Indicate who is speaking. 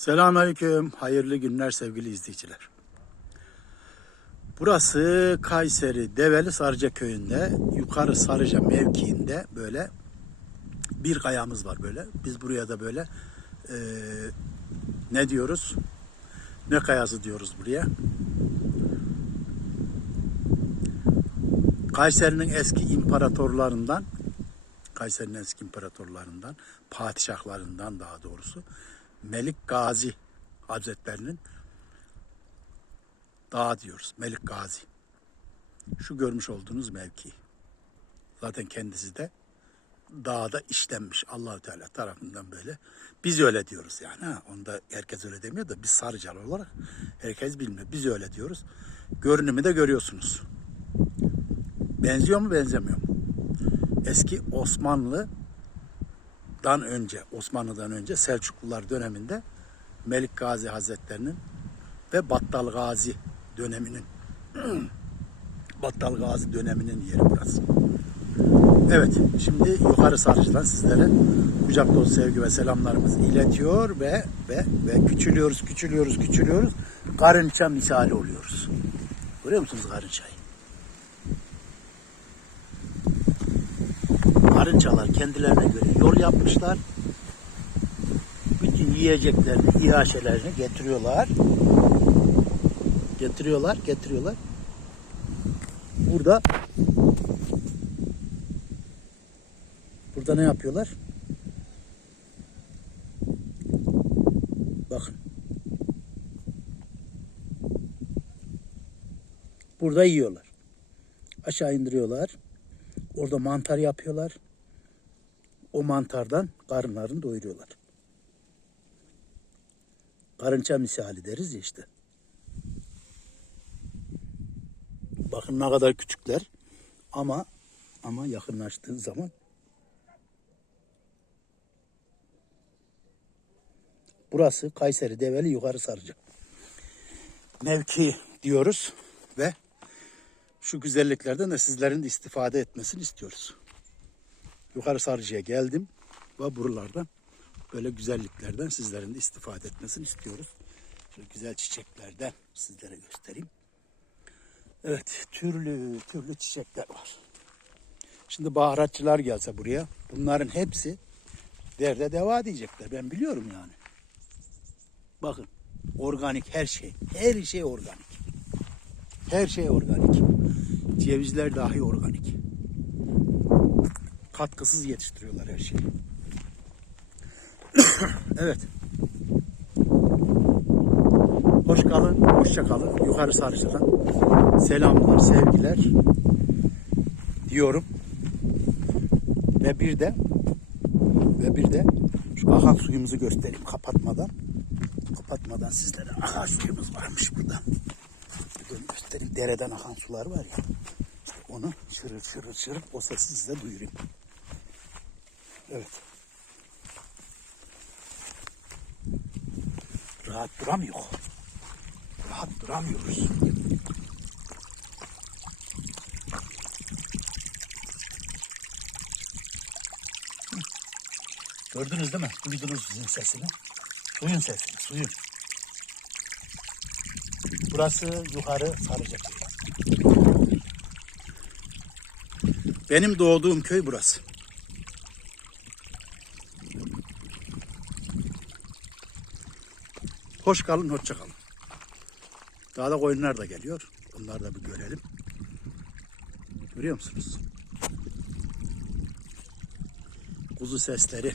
Speaker 1: Selamünaleyküm. Hayırlı günler sevgili izleyiciler. Burası Kayseri Develi Sarıca köyünde yukarı Sarıca mevkiinde böyle bir kayamız var böyle. Biz buraya da böyle eee, ne diyoruz? Ne kayası diyoruz buraya? Kayseri'nin eski imparatorlarından Kayseri'nin eski imparatorlarından, padişahlarından daha doğrusu Melik Gazi Hazretlerinin dağı diyoruz. Melik Gazi. Şu görmüş olduğunuz mevki. Zaten kendisi de dağda işlenmiş Allahü Teala tarafından böyle. Biz öyle diyoruz yani. Ha, onu da herkes öyle demiyor da biz Sarıcalı olarak herkes bilmiyor. Biz öyle diyoruz. Görünümü de görüyorsunuz. Benziyor mu benzemiyor mu? Eski Osmanlı'dan önce, Osmanlı'dan önce Selçuklular döneminde Melik Gazi Hazretlerinin ve Battal Gazi döneminin Battal Gazi döneminin yeri burası. Evet, şimdi yukarı Sarıcı'dan sizlere kucak dolu sevgi ve selamlarımızı iletiyor ve ve ve küçülüyoruz, küçülüyoruz, küçülüyoruz. Karınça misali oluyoruz. Görüyor musunuz karınçayı? Karıncalar kendilerine göre yol yapmışlar. Bütün yiyeceklerini, ihaşelerini getiriyorlar. Getiriyorlar, getiriyorlar. Burada Burada ne yapıyorlar? Bakın. Burada yiyorlar. Aşağı indiriyorlar. Orada mantar yapıyorlar. O mantardan karınlarını doyuruyorlar. Karınca misali deriz ya işte. Bakın ne kadar küçükler ama ama yakınlaştığın zaman Burası Kayseri Develi Yukarı Sarıcı. Mevki diyoruz ve şu güzelliklerden de sizlerin de istifade etmesini istiyoruz. Yukarı Sarıcı'ya geldim ve buralardan böyle güzelliklerden sizlerin de istifade etmesini istiyoruz. Şöyle güzel çiçeklerden sizlere göstereyim. Evet, türlü türlü çiçekler var. Şimdi baharatçılar gelse buraya, bunların hepsi derde deva diyecekler. Ben biliyorum yani. Bakın, organik her şey. Her şey organik. Her şey organik. Cevizler dahi organik. Katkısız yetiştiriyorlar her şeyi. evet. Hoş kalın, hoşça kalın. Yukarı Sarıcı'dan selamlar, sevgiler diyorum. Ve bir de ve bir de şu akan suyumuzu göstereyim kapatmadan. Kapatmadan sizlere akan suyumuz varmış burada. Bugün göstereyim. Dereden akan sular var ya. Onu şırır şırır şırır o sesi size duyurayım. Evet. Rahat duramıyor. Rahat duramıyoruz. Gördünüz değil mi? Duydunuz sizin sesini. Suyun sesini, suyun. Burası yukarı Sarıcak. Benim doğduğum köy burası. Hoş kalın, hoşça kalın. Daha da koyunlar da geliyor. Onları da bir görelim. Görüyor musunuz? Kuzu sesleri